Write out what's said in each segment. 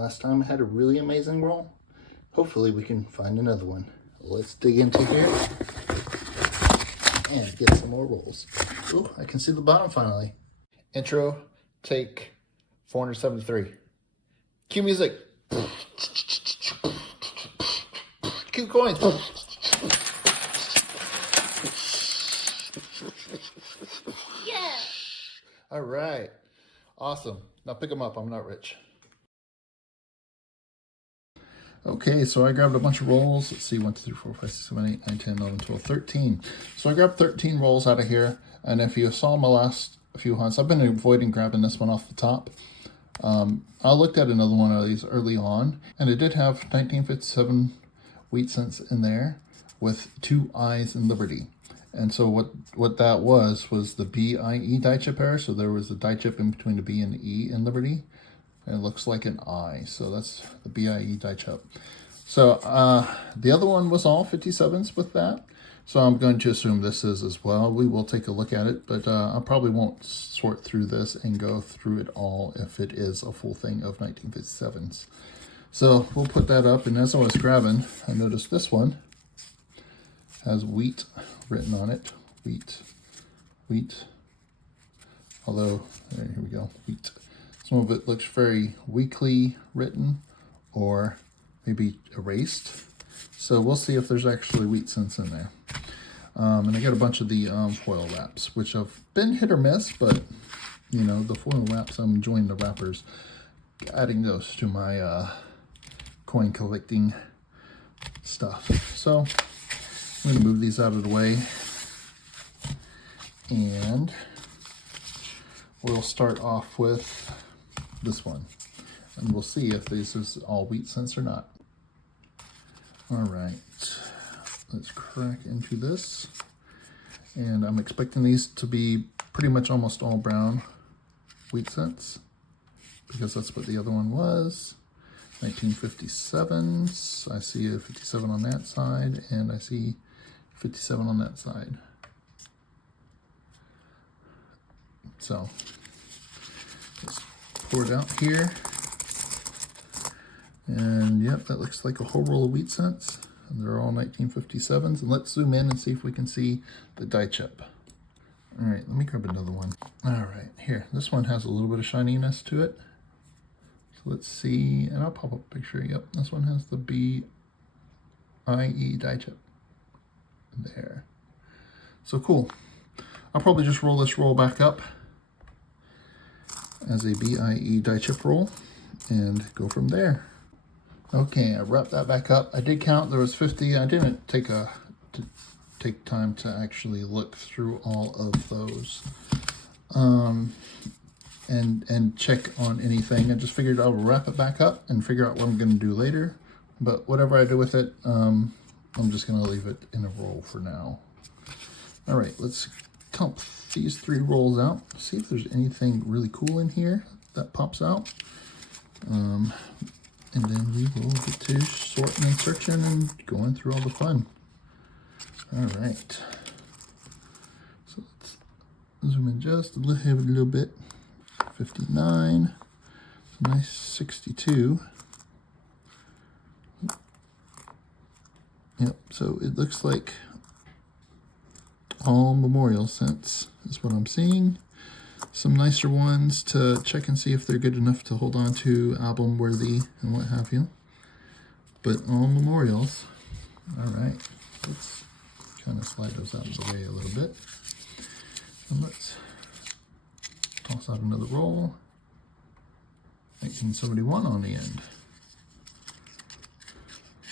Last time I had a really amazing roll. Hopefully we can find another one. Let's dig into here and get some more rolls. Oh, I can see the bottom finally. Intro, take 473. Cue music. Cue coins. Yeah. All right. Awesome. Now pick them up. I'm not rich. Okay, so I grabbed a bunch of rolls. Let's see, 1, 2, 3, 4, 5, 6, 7, 8, 9, 10, 11, 12, 13. So I grabbed 13 rolls out of here. And if you saw my last few hunts, I've been avoiding grabbing this one off the top. I looked at another one of these early on, and it did have 1957 wheat cents in there with 2 I's in Liberty. And so what that was the BIE die chip error. So there was a die chip in between the B and the E in Liberty. And it looks like an I. So that's the BIE die chip. So the other one was all 57s with that. So I'm going to assume this is as well. We will take a look at it, but I probably won't sort through this and go through it all if it is a full thing of 1957s. So we'll put that up, and as I was grabbing, I noticed this one has wheat written on it. Wheat. Although, here we go, wheat. Some of it looks very weakly written or maybe erased. So we'll see if there's actually wheat cents in there. And I got a bunch of the foil wraps, which have been hit or miss, but you know, the foil wraps, I'm enjoying the wrappers. Adding those to my coin collecting stuff. So I'm gonna move these out of the way, and we'll start off with this one, and we'll see if this is all wheat cents or not. All right, let's crack into this, and I'm expecting these to be pretty much almost all brown wheat cents, because that's what the other one was. 1957s. I see a 57 on that side, and I see 57 on that side. So let's pour it out here. And yep, that looks like a whole roll of wheat cents. And they're all 1957s. And let's zoom in and see if we can see the die chip. All right, let me grab another one. All right, here. This one has a little bit of shininess to it. So let's see, and I'll pop up a picture. Yep, this one has the BIE die chip. There. So cool. I'll probably just roll this roll back up as a BIE die chip roll and go from there. Okay, I wrapped that back up. I did count, there was 50. I didn't take time to actually look through all of those and check on anything. I just figured I'll wrap it back up and figure out what I'm going to do later. But whatever I do with it, I'm just going to leave it in a roll for now. All right, let's count these 3 rolls out. See if there's anything really cool in here that pops out. And then we will get to sorting and searching and going through all the fun. All right. So let's zoom in just a little bit. 59. It's a nice 62. Yep, so it looks like all memorial cents is what I'm seeing. Some nicer ones to check and see if they're good enough to hold on to, album worthy and what have you. But all memorials. All right, let's kind of slide those out of the way a little bit. And let's toss out another roll. 1971 on the end.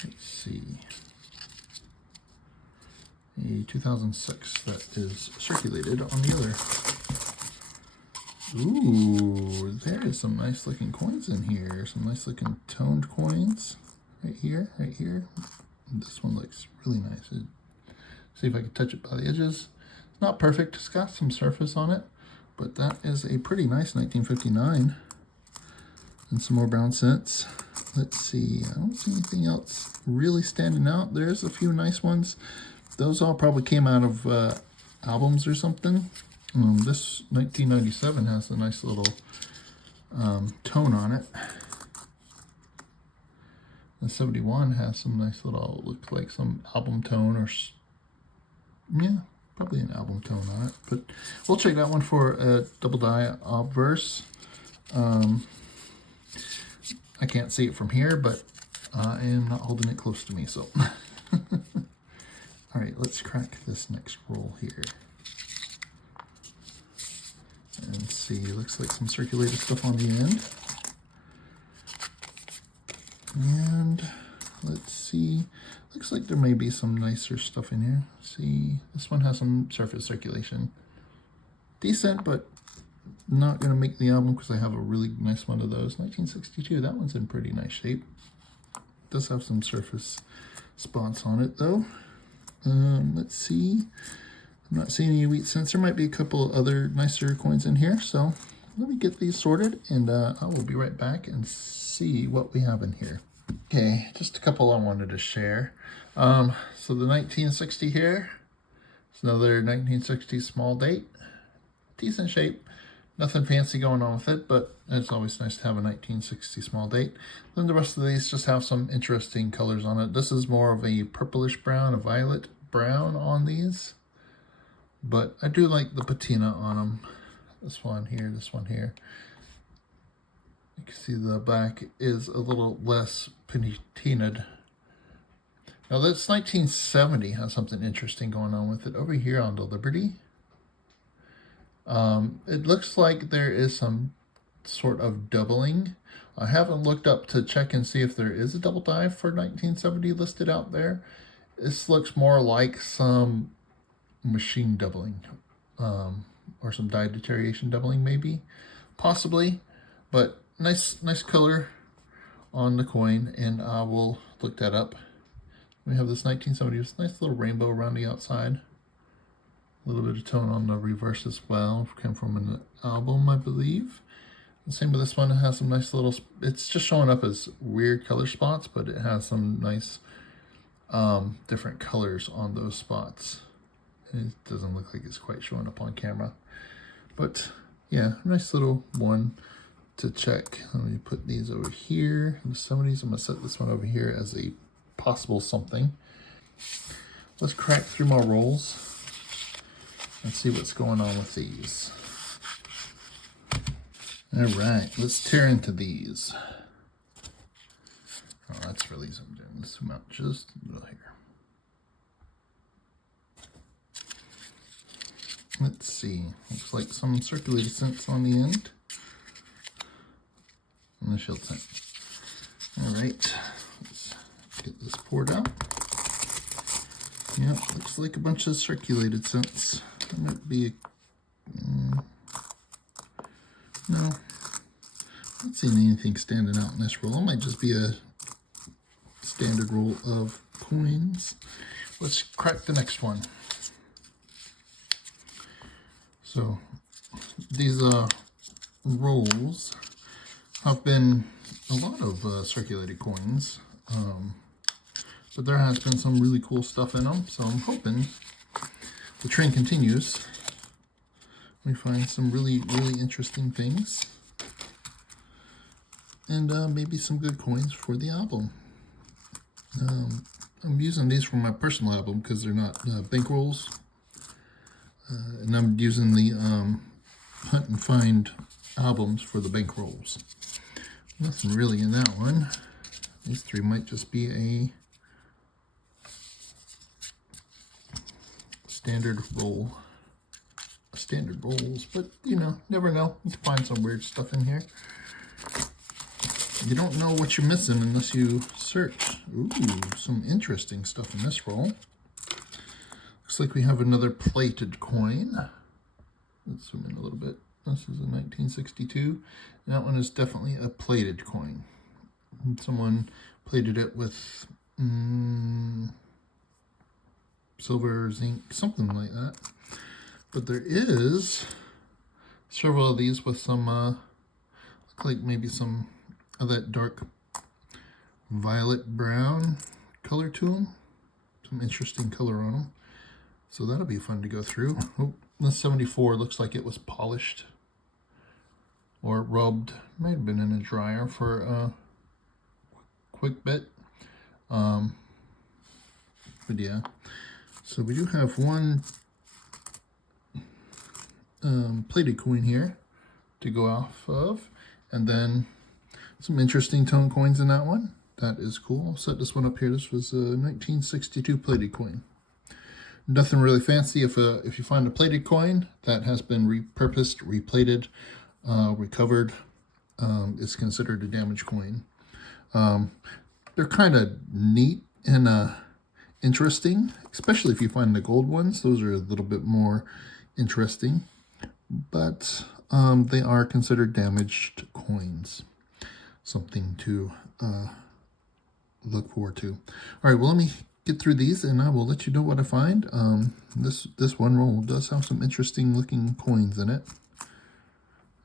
Let's see. A 2006 that is circulated on the other. Ooh, there is some nice looking coins in here. Some nice looking toned coins. Right here, right here. And this one looks really nice. See if I can touch it by the edges. It's not perfect, it's got some surface on it, but that is a pretty nice 1959. And some more brown cents. Let's see, I don't see anything else really standing out. There's a few nice ones. Those all probably came out of albums or something. This 1997 has a nice little tone on it. The 71 has some nice little, look like some album tone or, yeah, probably an album tone on it. But we'll check that one for a double die obverse. I can't see it from here, but I am not holding it close to me, so. All right, let's crack this next roll here. And see, looks like some circulated stuff on the end. And let's see, looks like there may be some nicer stuff in here. See, this one has some surface circulation. Decent, but not going to make the album because I have a really nice one of those. 1962, that one's in pretty nice shape. Does have some surface spots on it though. Let's see. I'm not seeing any wheat cents. There might be a couple other nicer coins in here. So let me get these sorted and I will be right back and see what we have in here. Okay, just a couple I wanted to share. So the 1960 here. It's another 1960 small date. Decent shape. Nothing fancy going on with it, but it's always nice to have a 1960 small date. Then the rest of these just have some interesting colors on it. This is more of a purplish brown, a violet brown on these. But I do like the patina on them. This one here, this one here. You can see the back is a little less patinaed. Now this 1970 has something interesting going on with it. Over here on the Liberty, it looks like there is some sort of doubling. I haven't looked up to check and see if there is a double die for 1970 listed out there. This looks more like some machine doubling, or some die deterioration doubling maybe, possibly, but nice color on the coin, and I will look that up. We have this 1970, this nice little rainbow around the outside. A little bit of tone on the reverse as well. Came from an album, I believe. The same with this one. It has some nice little, it's just showing up as weird color spots, but it has some nice different colors on those spots. It doesn't look like it's quite showing up on camera. But yeah, nice little one to check. Let me put these over here. In the 70s, I'm going to set this one over here as a possible something. Let's crack 3 more rolls and see what's going on with these. All right, let's tear into these. Oh, let's really zoom in. Let's zoom out just a little here. Let's see. Looks like some circulated cents on the end. And the shield cent. All right, let's get this poured out. Yeah, looks like a bunch of circulated cents. That might be a, no, not seeing anything standing out in this roll. It might just be a standard roll of coins. Let's crack the next one. So these rolls have been a lot of circulated coins, but there has been some really cool stuff in them, so I'm hoping the trend continues. We find some really interesting things, and maybe some good coins for the album. I'm using these for my personal album because they're not bankrolls, and I'm using the Hunt and Find albums for the bankrolls. Nothing really in that one. These 3 might just be a standard roll. Standard rolls, but you know, never know. You can find some weird stuff in here. You don't know what you're missing unless you search. Ooh, some interesting stuff in this roll. Looks like we have another plated coin. Let's zoom in a little bit. This is a 1962. And that one is definitely a plated coin. And someone plated it with silver, zinc, something like that. But there is several of these with some, look like maybe some of that dark violet brown color to them. Some interesting color on them. So that'll be fun to go through. Oh, the 74 looks like it was polished or rubbed. Might have been in a dryer for a quick bit. But yeah, so we do have one plated coin here to go off of, and then some interesting tone coins in that one. That is cool. I'll set this one up here. This was a 1962 plated coin. Nothing really fancy. If you find a plated coin that has been repurposed, replated, recovered, is considered a damaged coin. They're kind of neat and interesting, especially if you find the gold ones. Those are a little bit more interesting, but they are considered damaged coins. Something to look forward to. All right, well, let me get through these and I will let you know what I find. This one roll does have some interesting looking coins in it.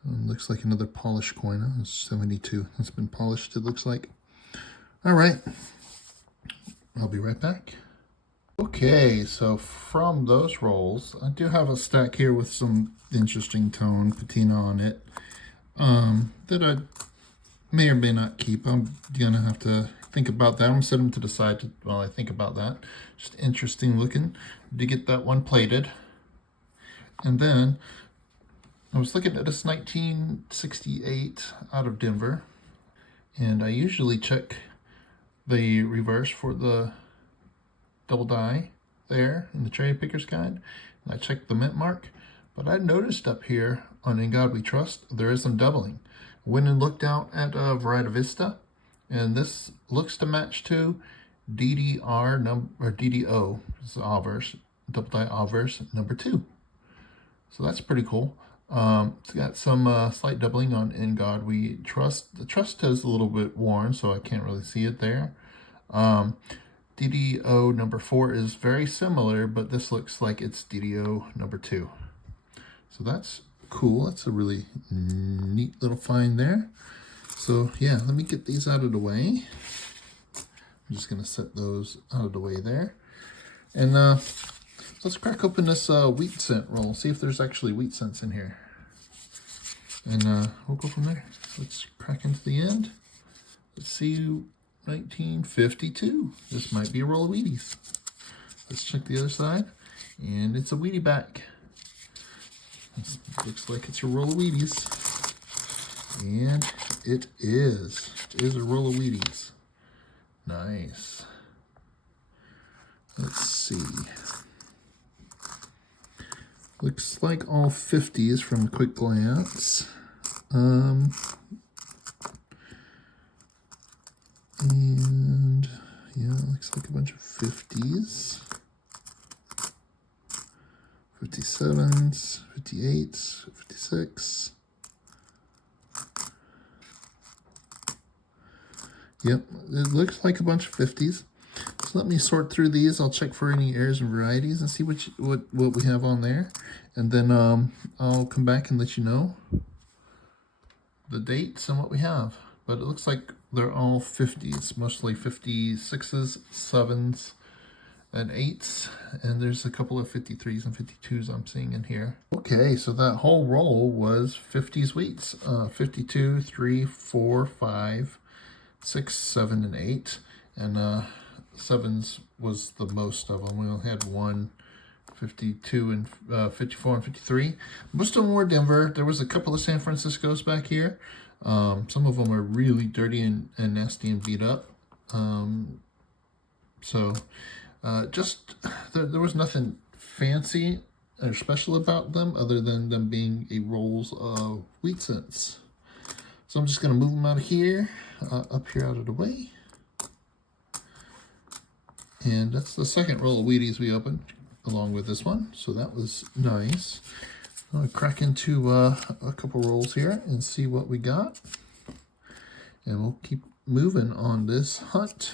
Looks like another polished coin. It's 72. It's been polished, it looks like. All right, I'll be right back. Okay, so from those rolls, I do have a stack here with some interesting tone patina on it that I may or may not keep. I'm gonna have to think about that. I'm gonna set them to the side while I think about that. Just interesting looking to get that one plated. And then I was looking at this 1968 out of Denver, and I usually check the reverse for the double die there in the cherry picker's guide, and I checked the mint mark, but I noticed up here on In God We Trust there is some doubling. Went and looked out at Variety Vista, and this looks to match to DDR or DDO, is the obverse, double die obverse number 2. So that's pretty cool. It's got some slight doubling on In God We Trust. The trust is a little bit worn, so I can't really see it there. DDO number 4 is very similar, but this looks like it's DDO number 2. So that's cool. That's a really neat little find there. So yeah, let me get these out of the way. I'm just gonna set those out of the way there. And let's crack open this wheat cent roll, see if there's actually wheat cents in here. And we'll go from there. Let's crack into the end. Let's see, 1952. This might be a roll of Wheaties. Let's check the other side. And it's a Wheatie back. This looks like it's a roll of Wheaties. And it is. It is a roll of Wheaties. Nice. Let's see. Looks like all 50s from a quick glance. And yeah, looks like a bunch of 50s. 57s, 58s, 56. Yep, it looks like a bunch of 50s. So let me sort through these. I'll check for any errors and varieties and see what we have on there. And then I'll come back and let you know the dates and what we have. But it looks like they're all 50s, mostly 56s, 7s, and 8s. And there's a couple of 53s and 52s I'm seeing in here. Okay, so that whole roll was 50s wheats. 52, 3, 4, 5, 6, 7, and 8. And 7s was the most of them. We only had 1, 52, and 54, and 53. Most of them were Denver. There was a couple of San Franciscos back here. Some of them are really dirty and nasty and beat up. There was nothing fancy or special about them other than them being a rolls of wheat cents. So I'm just going to move them out of here, up here out of the way. And that's the second roll of Wheaties we opened along with this one. So that was nice. I'll crack into a couple rolls here and see what we got. And we'll keep moving on this hunt.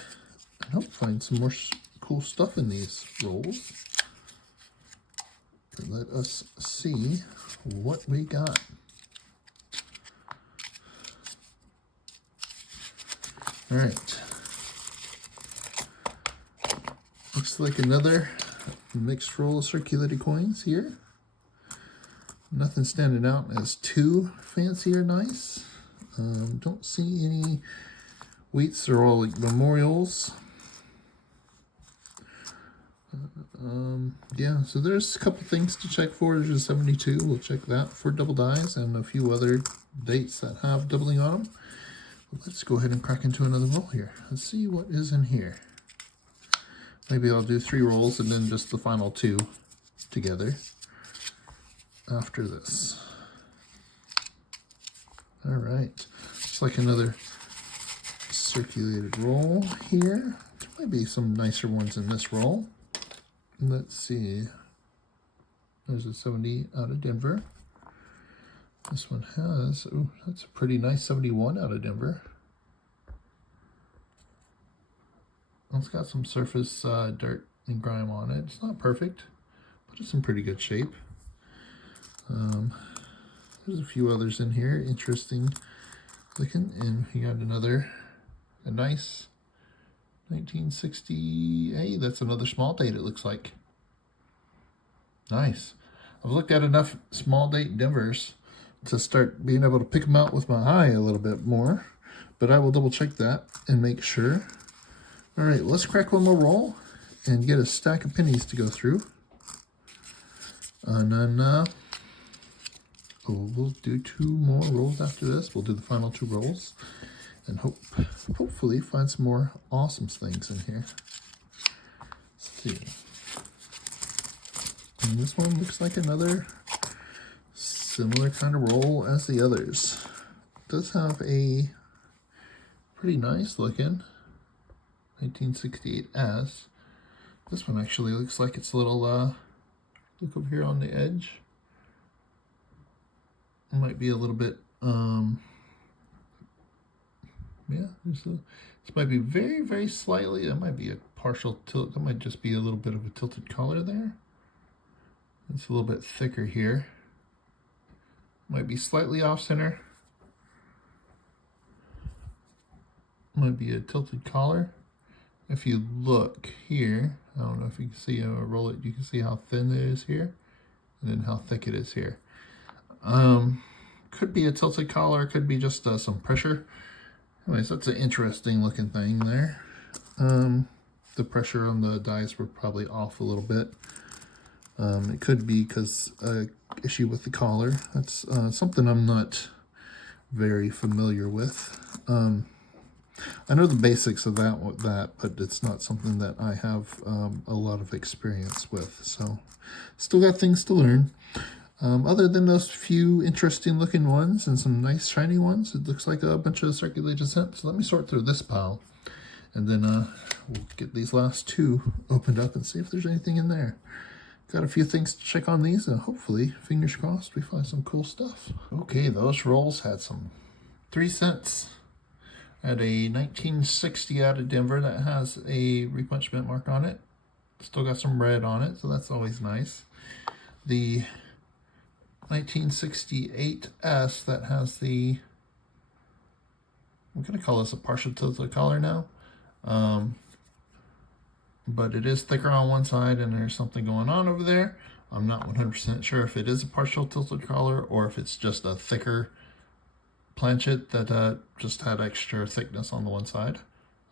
I hope find some more cool stuff in these rolls. But let us see what we got. All right. Looks like another mixed roll of circulated coins here. Nothing standing out as too fancy or nice. Don't see any wheats. They're all like memorials. Yeah, so there's a couple things to check for. There's a 72. We'll check that for double dies and a few other dates that have doubling on them. Let's go ahead and crack into another roll here. Let's see what is in here. Maybe I'll do 3 rolls and then just the final 2 together after this. All right, it's like another circulated roll here. There might be some nicer ones in this roll. Let's see. There's a 70 out of Denver. This one has, oh, that's a pretty nice 71 out of Denver. It's got some surface dirt and grime on it. It's not perfect, but it's in pretty good shape. There's a few others in here, interesting looking. And you got a nice 1960. Hey, that's another small date, it looks like. Nice. I've looked at enough small date Denvers to start being able to pick them out with my eye a little bit more, but I will double check that and make sure. All right, let's crack one more roll and get a stack of pennies to go through. And then we'll do 2 more rolls after this. We'll do the final 2 rolls and hopefully find some more awesome things in here. Let's see. And this one looks like another similar kind of roll as the others. It does have a pretty nice looking 1968S. This one actually looks like it's a little, look over here on the edge. It might be a little bit, yeah, this might be very, very slightly, that might be a partial tilt, that might just be a little bit of a tilted collar there. It's a little bit thicker here. Might be slightly off center. Might be a tilted collar. If you look here, I don't know if you can see, roll it, you can see how thin it is here, and then how thick it is here. Could be a tilted collar, could be just some pressure. Anyways, that's an interesting looking thing there. The pressure on the dies were probably off a little bit. It could be because issue with the collar. That's something I'm not very familiar with. I know the basics of that, but it's not something that I have a lot of experience with. So, still got things to learn. Other than those few interesting looking ones and some nice shiny ones, it looks like a bunch of circulated cents. So let me sort through this pile, and then we'll get these last 2 opened up and see if there's anything in there. Got a few things to check on these, and hopefully, fingers crossed, we find some cool stuff. Okay, those rolls had some 3 cents. At a 1960 out of Denver that has a repunchment mark on it. Still got some red on it, so that's always nice. The 1968S that has the, I'm going to call this a partial tilted collar now. But it is thicker on one side and there's something going on over there. I'm not 100% sure if it is a partial tilted collar or if it's just a thicker planchet that just had extra thickness on the one side.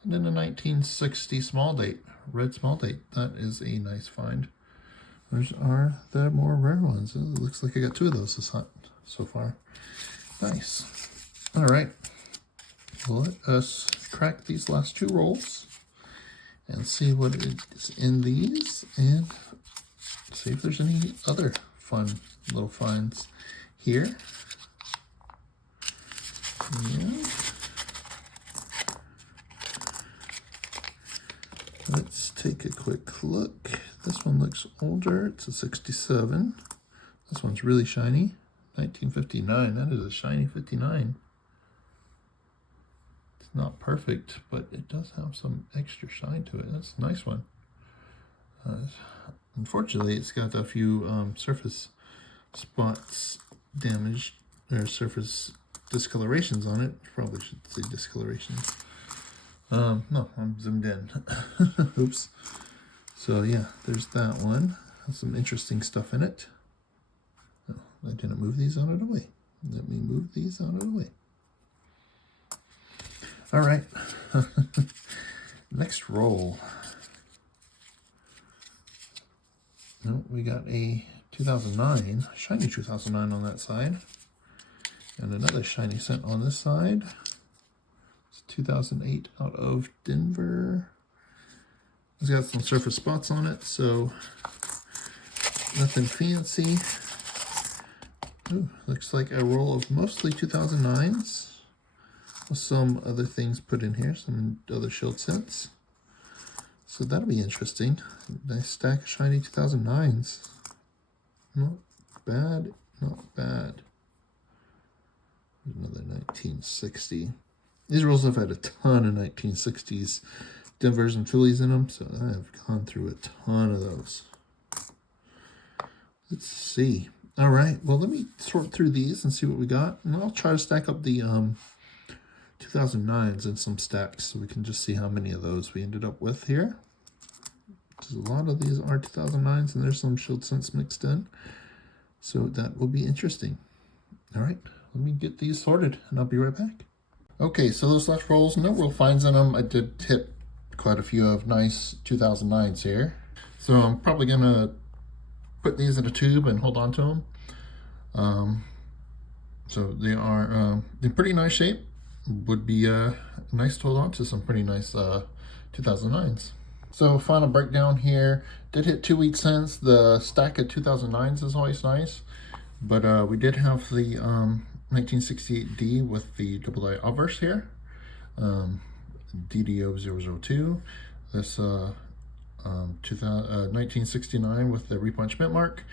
And then a 1960 small date, red small date. That is a nice find. Those are the more rare ones. It looks like I got 2 of those this hunt so far. Nice. All right. Let us crack these last 2 rolls and see what is in these and see if there's any other fun little finds here. Yeah. Let's take a quick look. This one looks older. It's a 67. This one's really shiny. 1959. That is a shiny 59. It's not perfect, but it does have some extra shine to it. That's a nice one. Unfortunately, it's got a few surface spots damaged, or surface discolorations on it. Probably should say discolorations. No, I'm zoomed in. Oops. So yeah, there's that one. Has some interesting stuff in it. Oh, I didn't move these out of the way. Let me move these out of the way. All right. Next roll. Oh, we got a 2009, shiny 2009 on that side. And another shiny cent on this side. It's 2008 out of Denver. It's got some surface spots on it, so nothing fancy. Ooh, looks like a roll of mostly 2009s with some other things put in here, some other shield cents. So that'll be interesting. Nice stack of shiny 2009s. Not bad, not bad. Another 1960. These rolls have had a ton of 1960s Denvers and Phillies in them, so I have gone through a ton of those. Let's see. All right, well, let me sort through these and see what we got, and I'll try to stack up the 2009s in some stacks so we can just see how many of those we ended up with here. Because a lot of these are 2009s, and there's some shield cents mixed in, so that will be interesting. All right, let me get these sorted, and I'll be right back. Okay, so those last rolls, no real finds in them. I did hit quite a few of nice 2009s here. So I'm probably going to put these in a tube and hold on to them. So they are in pretty nice shape. Would be nice to hold on to some pretty nice 2009s. So final breakdown here. Did hit 2 wheat cents. The stack of 2009s is always nice. But we did have the 1968D with the double I obverse here. DDO002. This 1969 with the repunch mint mark.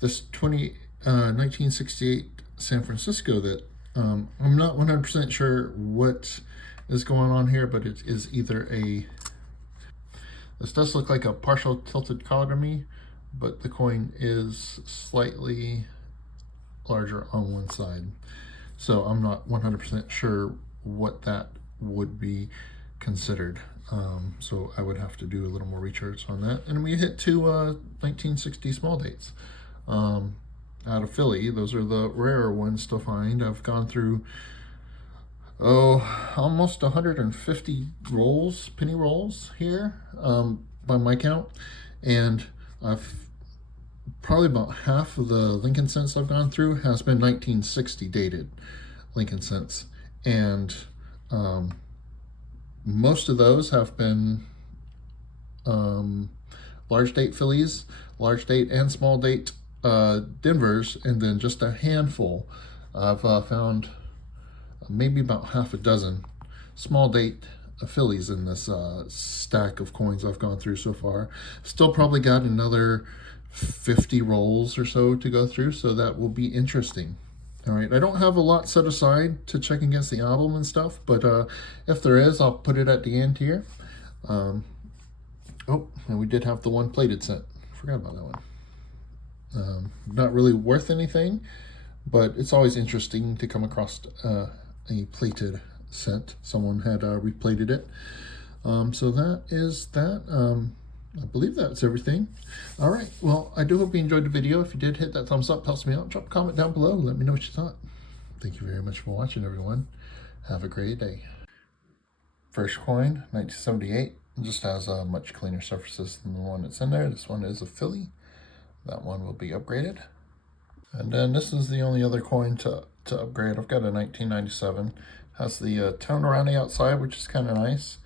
This 1968 San Francisco that I'm not 100% sure what is going on here, but it is either a, this does look like a partial tilted collar to me, but the coin is slightly larger on one side. So I'm not 100% sure what that would be considered. So I would have to do a little more research on that. And we hit two 1960 small dates out of Philly. Those are the rarer ones to find. I've gone through almost 150 rolls, penny rolls here by my count, and I've probably about half of the Lincoln cents I've gone through has been 1960 dated Lincoln cents, and most of those have been large date Phillies, large date and small date Denvers, and then just a handful. I've found maybe about half a dozen small date Phillies in this stack of coins I've gone through so far. Still probably got another 50 rolls or so to go through, so that will be interesting. All right, I don't have a lot set aside to check against the album and stuff, but if there is, I'll put it at the end here. Oh, and we did have the one plated cent. Forgot about that one. Not really worth anything, but it's always interesting to come across a plated cent. Someone had replated it. So that is that. I believe that's everything. All right, well, I do hope you enjoyed the video. If you did, hit that thumbs up, helps me out. Drop a comment down below, let me know what you thought. Thank you very much for watching, everyone. Have a great day. First coin, 1978. It just has much cleaner surfaces than the one that's in there. This one is a Philly. That one will be upgraded. And then this is the only other coin to upgrade. I've got a 1997. Has the tone around the outside, which is kind of nice.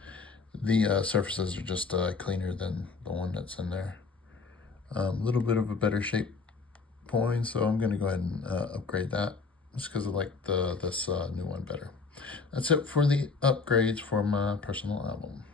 The surfaces are just cleaner than the one that's in there. A little bit of a better shape coin, so I'm going to go ahead and upgrade that just because I like this new one better. That's it for the upgrades for my personal album.